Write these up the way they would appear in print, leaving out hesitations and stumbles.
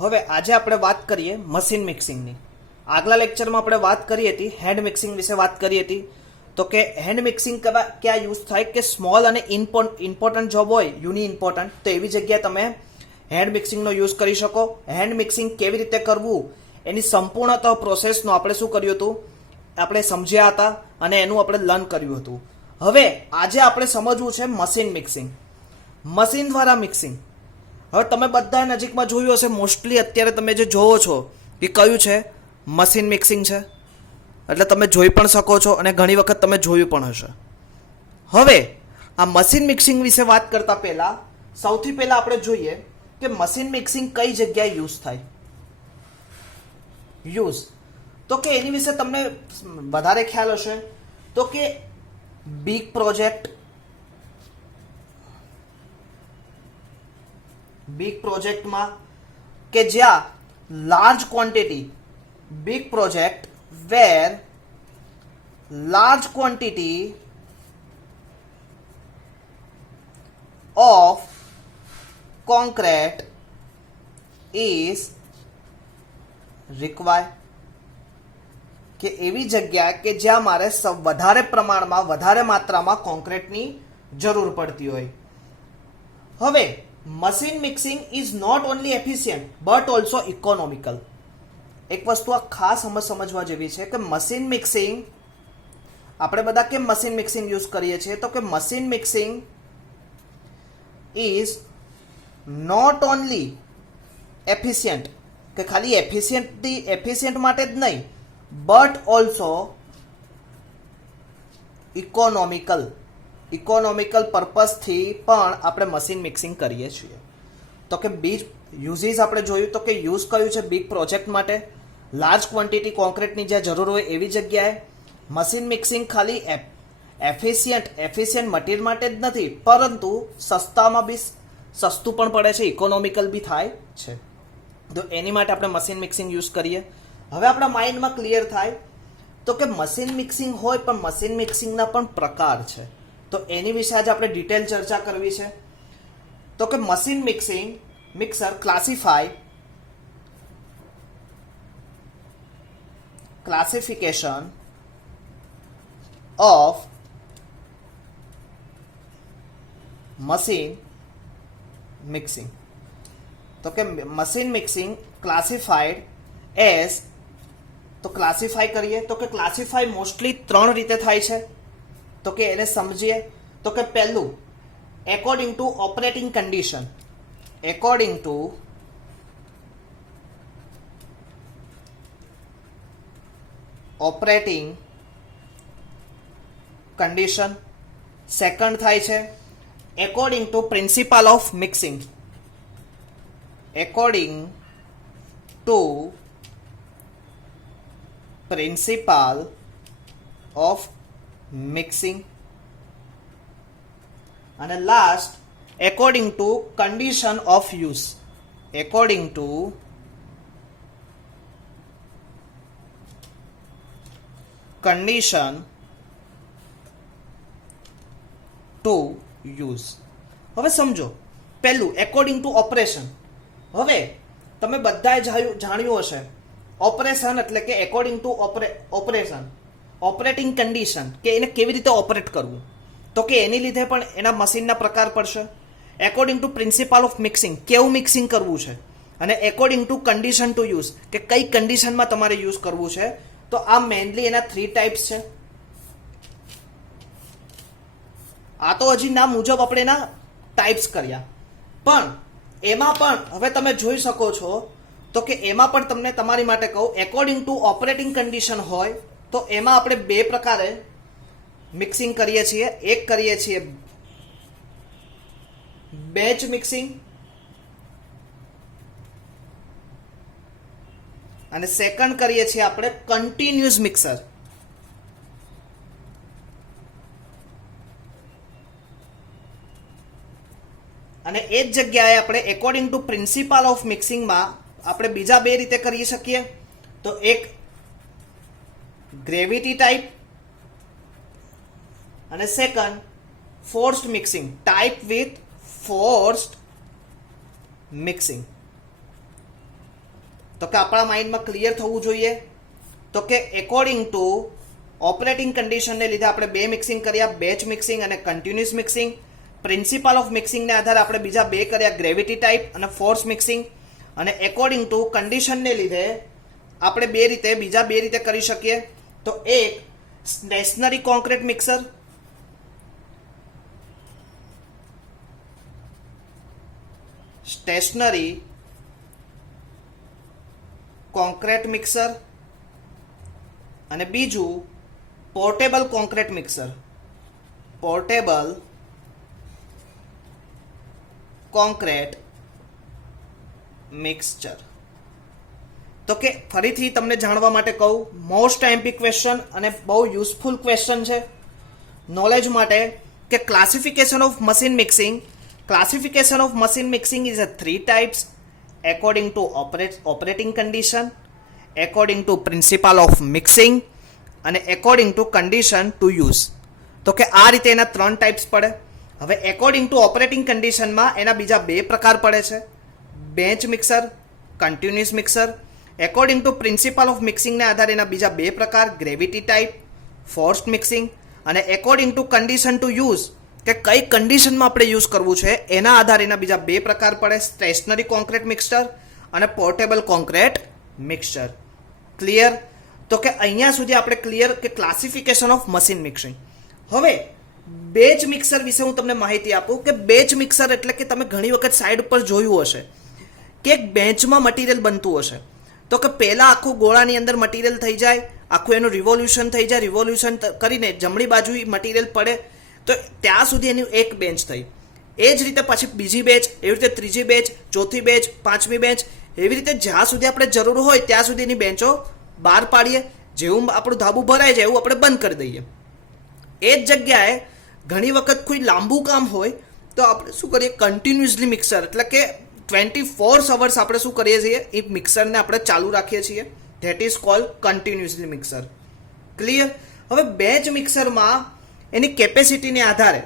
હવે આજે આપણે વાત કરીએ મશીન મિક્સિંગની. આગલા લેક્ચરમાં આપણે વાત કરી હતી હેન્ડ મિક્સિંગ વિશે વાત કરી હતી. તો કે હેન્ડ મિક્સિંગ ક્યાં યુઝ થાય કે સ્મોલ અને ઇમ્પોર્ટન્ટ જોબ હોય યુની ઇમ્પોર્ટન્ટ, તો એવી જગ્યાએ તમે હેન્ડ મિક્સિંગનો યુઝ કરી શકો. હેન્ડ મિક્સિંગ કેવી રીતે કરવું એની સંપૂર્ણતઃ પ્રોસેસનું આપણે શું કર્યું હતું, આપણે સમજ્યા હતા અને એનું આપણે લર્ન કર્યું હતું. હવે આજે આપણે સમજવું છે મશીન મિક્સિંગ, મશીન દ્વારા મિક્સિંગ. હવે તમે બધા નજીકમાં જોયું હશે, મોસ્ટલી અત્યારે તમે જે જોવો છો એ કયું છે, મશીન મિક્સિંગ છે. એટલે તમે જોઈ પણ શકો છો અને ઘણી વખત તમે જોયું પણ હશે. હવે આ મશીન મિક્સિંગ વિશે વાત કરતા પહેલા સૌથી પહેલા આપણે જોઈએ કે મશીન મિક્સિંગ કઈ જગ્યાએ યુઝ થાય. તો કે એની વિશે તમને વધારે ખ્યાલ હશે તો કે બિગ પ્રોજેક્ટમાં કે જ્યાં large quantity, big project where large quantity of concrete is required. કે એવી જગ્યા કે જ્યાં મારે વધારે પ્રમાણમાં, વધારે માત્રામાં કોન્ક્રીટની જરૂર પડતી હોય. હવે machine mixing is not only efficient but also economical. એક વસ્તુ આ ખાસ સમજવા જેવી છે કે મશીન મિક્સિંગ, આપણે બધા કેમ મશીન મિક્સિંગ યુઝ કરીએ છીએ, તો કે machine mixing is not only efficient, કે ખાલી એફિશિયન્ટ માટે જ નહીં, બટ ઓલ્સો ઇકોનોમિકલ પર્પઝથી પણ આપણે મશીન મિક્સિંગ કરીએ છીએ. તો કે યુઝીસ આપણે જોયું તો કે યુઝ કર્યું છે બિગ પ્રોજેક્ટ માટે, લાર્જ ક્વોન્ટિટી કોન્ક્રીટની જ્યાં જરૂર હોય એવી જગ્યાએ. મશીન મિક્સિંગ ખાલી એફિશિયન્ટ મટીરિયલ માટે જ નથી, પરંતુ સસ્તામાં બી સસ્તું પણ પડે છે, ઇકોનોમિકલ બી થાય છે. તો એની માટે આપણે મશીન મિક્સિંગ યુઝ કરીએ. હવે આપણા માઇન્ડમાં ક્લિયર થાય તો કે મશીન મિક્સિંગ હોય પણ મશીન મિક્સિંગના પણ પ્રકાર છે. તો એની વિશે આજે આપણે ડિટેલ ચર્ચા કરવી છે. તો કે machine mixer classification of machine mixing. તો કે મશીન મિક્સિંગ ક્લાસિફાઈડ એઝ, તો ક્લાસિફાઈ કરીએ તો કે ક્લાસિફાઈ મોસ્ટલી 3 રીતે થાય છે. તો કે એને સમજીએ. તો કે પહેલું, according to operating condition. According to operating condition. Second થાય છે according to principle of mixing. According to principle of mixing. અને last according to condition of use. According to condition to use. હવે સમજો પહેલું એકોર્ડિંગ ટુ ઓપરેશન. હવે તમે બધાએ જાણ્યું હશે ઓપરેશન એટલે કે according to operation, operating condition, કે એને કેવી રીતે ઓપરેટ કરવું. તો કે એની લીધે પણ એના મશીનના પ્રકાર પડશે. According to principle of mixing, કેવું મિક્સિંગ કરવું છે. અને according to condition to use, કે કઈ કન્ડિશનમાં તમારે યુઝ કરવું છે. તો આ મેઇનલી એના 3 ટાઈપ્સ છે. આ તો હજી ના મુજબ આપણે એના ટાઈપ્સ કર્યા, પણ એમાં પણ હવે તમે જોઈ શકો છો તો કે એમાં પણ તમને તમારી માટે કહું, એકોર્ડિંગ ટુ ઓપરેટિંગ કન્ડિશન હોય તો એમાં આપણે 2 પ્રકારે મિક્સિંગ કરીએ છીએ. એક કરીએ છીએ બેચ મિક્સિંગ અને સેકન્ડ કરીએ છીએ આપણે કન્ટિન્યુઅસ મિક્સર. અને એ જ જગ્યાએ આપણે એકોર્ડિંગ ટુ પ્રિન્સિપલ ઓફ મિક્સિંગમાં આપણે બીજા 2 રીતે કરી શકીએ. તો એક ગ્રેવિટી ટાઈપ અને second forced mixing, type with forced mixing. તો કે આપણા માઇન્ડમાં ક્લિયર થવું જોઈએ. તો કે એકોર્ડિંગ ટુ ઓપરેટિંગ કન્ડિશનને લીધે આપણે બે મિક્સિંગ કર્યા, બેચ મિક્સિંગ અને કન્ટિન્યુઅસ મિક્સિંગ. પ્રિન્સિપલ ઓફ મિક્સિંગને આધારે આપણે બીજા બે કર્યા, ગ્રેવિટી ટાઈપ અને ફોર્સ મિક્સિંગ. અને એકોર્ડિંગ ટુ કન્ડિશનને લીધે આપણે બીજા બે રીતે કરી શકીએ. તો એક stationary concrete mixer, stationary concrete mixer અને બીજું portable concrete mixer, portable concrete mixture. તો કે ફરીથી તમને જાણવા માટે કહું, મોસ્ટ એમપી ક્વેશ્ચન અને બહુ યુઝફુલ ક્વેશ્ચન છે નોલેજ માટે, કે classification of machine mixing. Classification of machine mixing is a 3 types according to operating condition, according to principle of mixing અને according to condition to use. તો કે આ રીતે એના 3 ટાઈપ્સ પડે. હવે એકોર્ડિંગ ટુ ઓપરેટિંગ કન્ડિશનમાં એના બીજા બે પ્રકાર પડે છે, bench mixer, continuous mixer. According to principle of મિક્સિંગને આધારે એના બીજા બે પ્રકાર, ગ્રેવિટી ટાઈપ, ફોર્સ્ડ મિક્સિંગ. અને according to condition to use, કે કઈ કન્ડિશનમાં આપણે યુઝ કરવું છે એના આધારે એના બીજા બે પ્રકાર પડે, સ્ટેશનરી કોન્ક્રીટ મિક્સર અને પોર્ટેબલ કોન્ક્રીટ મિક્સર. ક્લિયર? તો કે અહીંયા સુધી આપણે ક્લિયર કે ક્લાસિફિકેશન ઓફ મશીન મિક્સિંગ. હવે બેચ મિક્સર વિશે હું તમને માહિતી આપું કે બેચ મિક્સર એટલે કે તમે ઘણી વખત સાઈડ ઉપર જોયું હશે કે એક બેન્ચમાં મટીરિયલ બનતું હશે. તો કે પહેલાં આખું ગોળાની અંદર મટીરિયલ થઈ જાય, આખું એનું રિવોલ્યુશન થઈ જાય, રિવોલ્યુશન કરીને જમણી બાજુ મટીરિયલ પડે, તો ત્યાં સુધી એની એક બેન્ચ થઈ. એ જ રીતે પછી બીજી બેચ, એવી રીતે ત્રીજી બેચ, ચોથી બેચ, પાંચમી બેચ, એવી રીતે જ્યાં સુધી આપણે જરૂર હોય ત્યાં સુધી એની બેન્ચો બહાર પાડીએ. જેવું આપણું ધાબુ ભરાય જાય એવું આપણે બંધ કરી દઈએ. એ જ જગ્યાએ ઘણી વખત કોઈ લાંબુ કામ હોય તો આપણે શું કરીએ, કન્ટિન્યુઅસલી મિક્સર એટલે કે 24 hours આપણે શું કરીએ છીએ, એ મિક્સરને આપણે ચાલુ રાખીએ છીએ. That is called continuously mixer. Clear? હવે બેન્ચ મિક્સરમાં એની કેપેસિટીને આધારે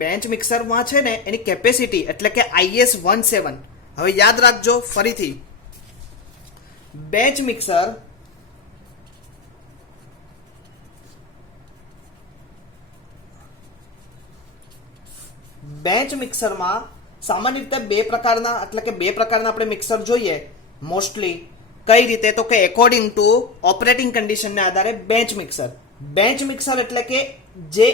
બેન્ચ મિક્સરમાં છે ને એની કેપેસિટી એટલે કે IS 17. હવે યાદ રાખજો ફરીથી, બેન્ચ મિક્સર સામાન્ય રીતે બે પ્રકારના આપણે મિક્સર જોઈએ મોસ્ટલી. કઈ રીતે? તો કે એકોર્ડિંગ ટુ ઓપરેટિંગ કન્ડિશનને આધારે બેન્ચ મિક્સર. બેન્ચ મિક્સર એટલે કે જે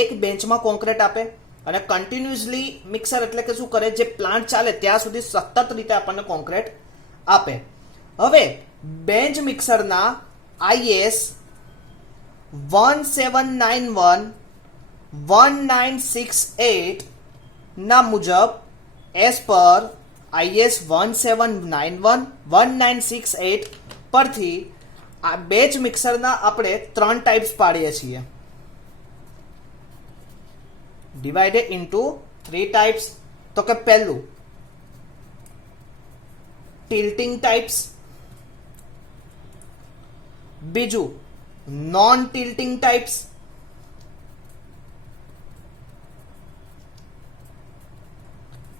એક બેન્ચમાં કોન્ક્રીટ આપે, અને કન્ટિન્યુઅસલી મિક્સર એટલે કે શું કરે, જે પ્લાન્ટ ચાલે ત્યાં સુધી સતત રીતે આપણને કોન્ક્રીટ આપે. હવે બેન્ચ મિક્સરના IS 1791 1968 ના મુજબ એઝ પર IS 1791 1968 પરથી આ બેચ મિક્સરના આપણે 3 ટાઈપ્સ પાડીએ છીએ, ડિવાઇડેડ ઇન્ટુ 3 ટાઈપ્સ. તો કે પહેલું ટિલ્ટિંગ ટાઈપ્સ, બીજું નોન ટિલ્ટિંગ ટાઈપ્સ,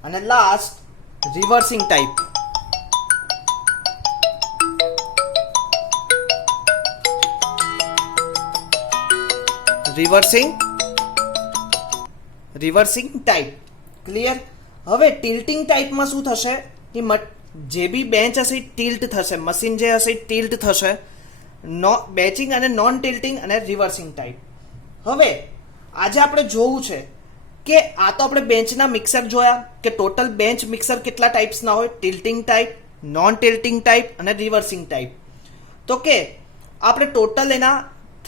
અને last reversing type. Reversing type. Clear? હવે ટિલ્ટિંગ ટાઈપમાં શું થશે કે જે બી બેન્ચ હશે ટિલ્ટ થશે, મશીન જે હશે ટિલ્ટ થશે. બેચિંગ અને નોન ટિલ્ટિંગ અને રિવર્સિંગ ટાઈપ. હવે આજે આપણે જોવું છે કે આ તો આપણે બેન્ચના મિક્સર જોયા કે ટોટલ બેન્ચ મિક્સર કેટલા ટાઈપ્સના હોય, ટિલ્ટિંગ ટાઈપ, નોન ટિલ્ટિંગ ટાઈપ અને રિવર્સિંગ ટાઈપ. તો કે આપણે ટોટલ એના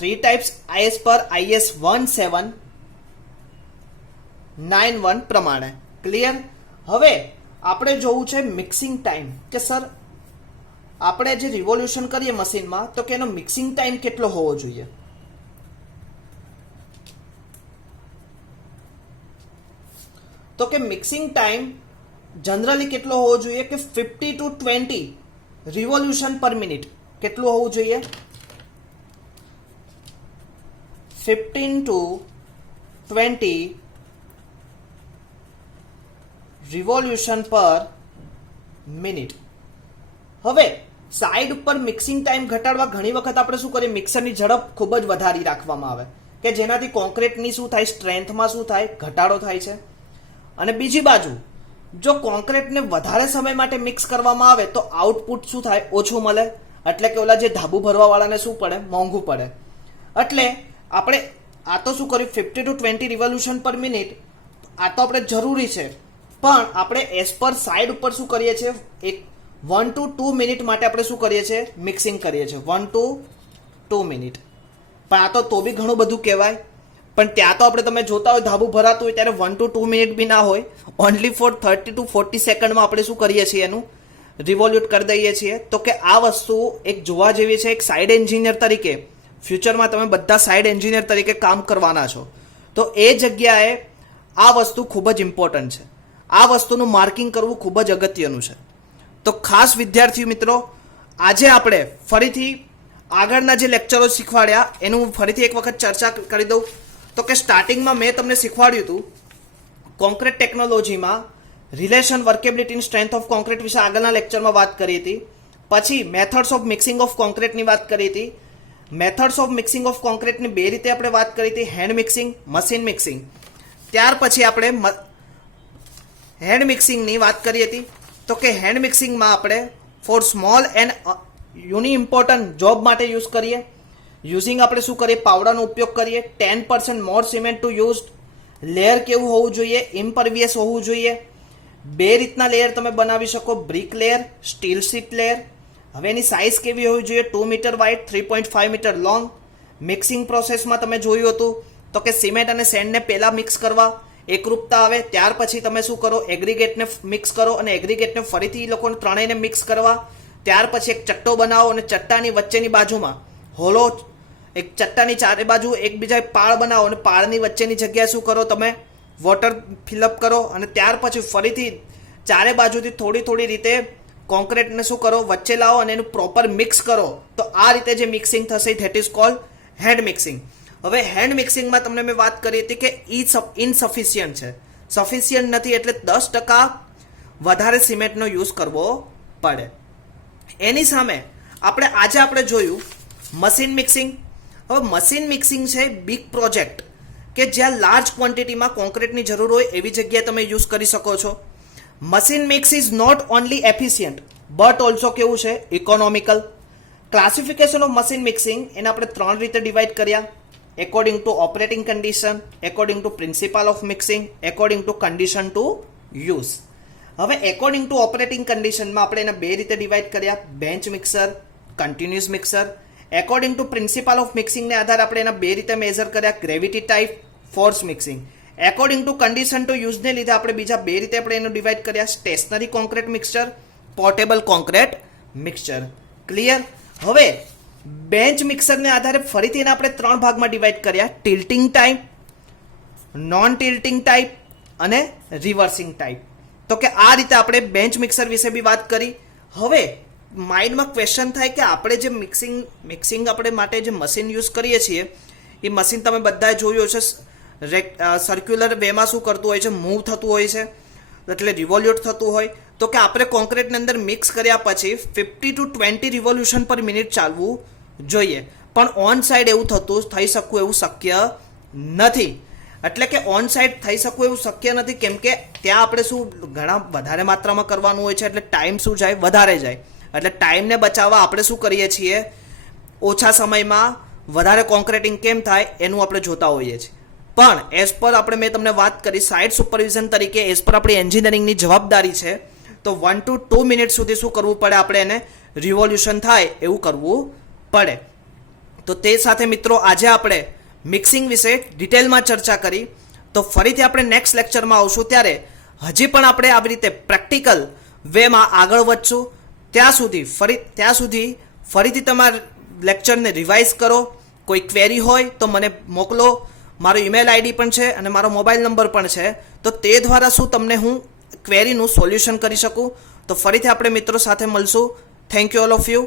3 ટાઈપ્સ IS પર IS 1791 પ્રમાણે. ક્લિયર? હવે આપણે જોવું છે મિક્સિંગ ટાઈમ, કે સર આપણે જે રિવોલ્યુશન કરીએ મશીનમાં તો કે એનો મિક્સિંગ ટાઈમ કેટલો હોવો જોઈએ. તો કે મિક્સિંગ ટાઈમ જનરલી કેટલો હોવો જોઈએ કે 50 to 20 રિવોલ્યુશન પર મિનિટ. કેટલું હોવું જોઈએ? 15 to 20 રિવોલ્યુશન પર મિનિટ. હવે સાઈડ ઉપર મિક્સિંગ ટાઈમ ઘટાડવા ઘણી વખત આપણે શું કરીએ, મિક્સરની ઝડપ ખૂબ જ વધારી રાખવામાં આવે કે જેનાથી કોન્ક્રીટની શું થાય, સ્ટ્રેન્થમાં શું થાય, ઘટાડો થાય છે. અને બીજી બાજુ જો કોન્ક્રીટને વધારે સમય માટે મિક્સ કરવામાં આવે તો આઉટપુટ શું થાય, ઓછું મળે. એટલે કે ઓલા જે ધાબુ ભરવા વાળાને શું પડે, મોંઘું પડે. એટલે આપણે આ તો શું કર્યું, 50 to 20 રિવોલ્યુશન પર મિનિટ આ તો આપણે જરૂરી છે, પણ આપણે એઝ પર સાઈડ ઉપર શું કરીએ છીએ, એક 1 to 2 મિનિટ માટે આપણે શું કરીએ છીએ, મિક્સિંગ કરીએ છીએ. 1 to 2 મિનિટ. પણ આ તો બી ઘણું બધું કહેવાય. પણ ત્યાં તો આપણે તમે જોતા હોય ધાબુ ભરાતું હોય ત્યારે 1 to 2 મિનિટ બી ના હોય, ઓનલી ફોર 30 to 40 સેકન્ડમાં આપણે શું કરીએ છીએ, એનું રિવોલ્યુટ કરી દઈએ છીએ. તો કે આ વસ્તુ એક જોવા જેવી છે. એક સાઇડ એન્જિનિયર તરીકે ફ્યુચરમાં તમે બધા સાઇડ એન્જિનિયર તરીકે કામ કરવાના છો, તો એ જગ્યાએ આ વસ્તુ ખૂબ જ ઇમ્પોર્ટન્ટ છે. આ વસ્તુનું માર્કિંગ કરવું ખૂબ જ અગત્યનું છે. તો ખાસ વિદ્યાર્થી મિત્રો, આજે આપણે ફરીથી આગળના જે લેક્ચરો શીખવાડ્યા એનું ફરીથી એક વખત ચર્ચા કરી દઉં. તો કે સ્ટાર્ટિંગમાં મેં તમને શીખવાડ્યું હતું કોન્ક્રીટ ટેકનોલોજીમાં relation workability and strength of concrete વિશે આગળના લેક્ચરમાં વાત કરી હતી. પછી મેથડ્સ ઓફ મિક્સિંગ ઓફ કોન્ક્રીટની વાત કરી હતી. મેથડ્સ ઓફ મિક્સિંગ ઓફ કોન્ક્રીટની બે રીતે આપણે વાત કરી હતી, હેન્ડ મિક્સિંગ, મશીન મિક્સિંગ. ત્યાર પછી આપણે હેન્ડ મિક્સિંગની વાત કરી હતી. તો કે હેન્ડ મિક્સિંગમાં આપણે for small and unimportant job માટે યુઝ કરીએ. યુઝિંગ આપણે શું કરીએ, પાવડરનો ઉપયોગ કરીએ. 10% more cement to use. Layer કેવું હોવું જોઈએ, ઇમ્પરવિયસ હોવું જોઈએ. બે રીતના લેયર તમે બનાવી શકો, brick layer, steel sheet layer. હવે એની સાઇઝ કેવી હોવી જોઈએ, 2 metre wide, 3.5 metre long. Mixing પ્રોસેસમાં તમે જોયું હતું તો કે સિમેન્ટ અને સેન્ડને પહેલા મિક્સ કરવા, એકરૂપતા આવે, ત્યાર પછી તમે શું કરો, એગ્રીગેટને મિક્સ કરો અને એગ્રીગેટને ફરીથી એ લોકોને ત્રણેયને મિક્સ કરવા. ત્યાર પછી એક ચટ્ટો બનાવો અને ચટ્ટાની વચ્ચેની બાજુમાં હોલો, એક ચટ્ટાની ચારે બાજુ એકબીજા પાળ બનાવો અને પાળની વચ્ચેની જગ્યાએ શું કરો, તમે વોટર ફિલઅપ કરો અને ત્યાર પછી ફરીથી ચારે બાજુથી થોડી થોડી રીતે કોન્ક્રીટને શું કરો, વચ્ચે લાવો અને એનું પ્રોપર મિક્સ કરો. તો આ રીતે જે મિક્સિંગ થશે that is called hand mixing. હવે હેન્ડ મિક્સિંગમાં તમને મેં વાત કરી હતી કે ઇનસફિશિયન્ટ છે, સફિશિયન્ટ નથી, એટલે 10% વધારે સિમેન્ટનો યુઝ કરવો પડે. એની સામે આપણે જોયું મશીન મિક્સિંગ. હવે મશીન મિક્સિંગ છે બિગ પ્રોજેક્ટ કે જ્યાં લાર્જ ક્વોન્ટિટીમાં કોન્ક્રીટની જરૂર હોય એવી જગ્યાએ તમે યુઝ કરી શકો છો. Machine mix is not only efficient but also કેવું છે, economical. Classification of machine mixing એને આપણે 3 રીતે ડિવાઈડ કર્યા, according to operating condition, according to principle of mixing, according to condition to use. હવે એકોર્ડિંગ ટુ ઓપરેટિંગ કન્ડિશનમાં આપણે એને બે રીતે ડિવાઈડ કર્યા, bench mixer, continuous mixer. According to principle of મિક્સિંગને આધારે આપણે એના બે રીતે મેઝર કર્યા, gravity type, force mixing. According to condition to યુઝને લીધે આપણે બીજા બે રીતે આપણે એનું ડિવાઈડ કર્યા, stationary concrete mixture, portable concrete mixture. Clear? હવે બેન્ચ મિક્સરને આધારે ફરીથી એને આપણે 3 ભાગમાં ડિવાઈડ કર્યા, tilting type, non tilting type અને રિવર્સિંગ ટાઈપ. તો કે આ રીતે આપણે બેન્ચ મિક્સર વિશે બી વાત કરી. હવે માઇન્ડમાં ક્વેશ્ચન થાય કે આપણે જે મિક્સિંગ આપણે માટે જે મશીન યુઝ કરીએ છીએ એ મશીન તમે બધાએ જોયું છે, સર્ક્યુલર વેમાં શું કરતું હોય છે, મૂવ થતું હોય છે, એટલે રિવોલ્યુટ થતું હોય. તો કે આપણે કોન્ક્રીટની અંદર મિક્સ કર્યા પછી 50 to 20 રિવોલ્યુશન પર મિનિટ ચાલવું જોઈએ. પણ ઓન સાઈડ એવું થઈ શકવું એવું શક્ય નથી. એટલે કે ઓન સાઈડ થઈ શકવું એવું શક્ય નથી કેમ કે ત્યાં આપણે શું ઘણા વધારે માત્રામાં કરવાનું હોય છે, એટલે ટાઈમ શું જાય, વધારે જાય. એટલે ટાઈમને બચાવવા આપણે શું કરીએ છીએ, ઓછા સમયમાં વધારે કોન્ક્રીટિંગ કેમ થાય એનું આપણે જોતા હોઈએ છીએ. પણ એઝ પર મેં તમને વાત કરી સાઇટ સુપરવિઝન તરીકે એઝ પર આપણી એન્જિનિયરિંગની જવાબદારી છે, તો 1 to 2 મિનિટ સુધી શું કરવું પડે, આપણે એને રિવોલ્યુશન થાય એવું કરવું પડે. તો તે સાથે મિત્રો આજે આપણે મિક્સિંગ વિશે ડિટેલમાં ચર્ચા કરી. તો ફરીથી આપણે નેક્સ્ટ લેક્ચરમાં આવશું, ત્યારે હજી પણ આપણે આવી રીતે પ્રેક્ટિકલ વેમાં આગળ વધશું. ત્યાં સુધી ફરીથી તમારા લેક્ચરને રિવાઇઝ કરો. કોઈ ક્વેરી હોય તો મને મોકલો. મારો ઈમેલ આઈડી પણ છે અને મારો મોબાઈલ નંબર પણ છે, તો તે દ્વારા શું તમને હું ક્વેરીનું સોલ્યુશન કરી શકું. તો ફરીથી આપણે મિત્રો સાથે મળશું. Thank you all of you.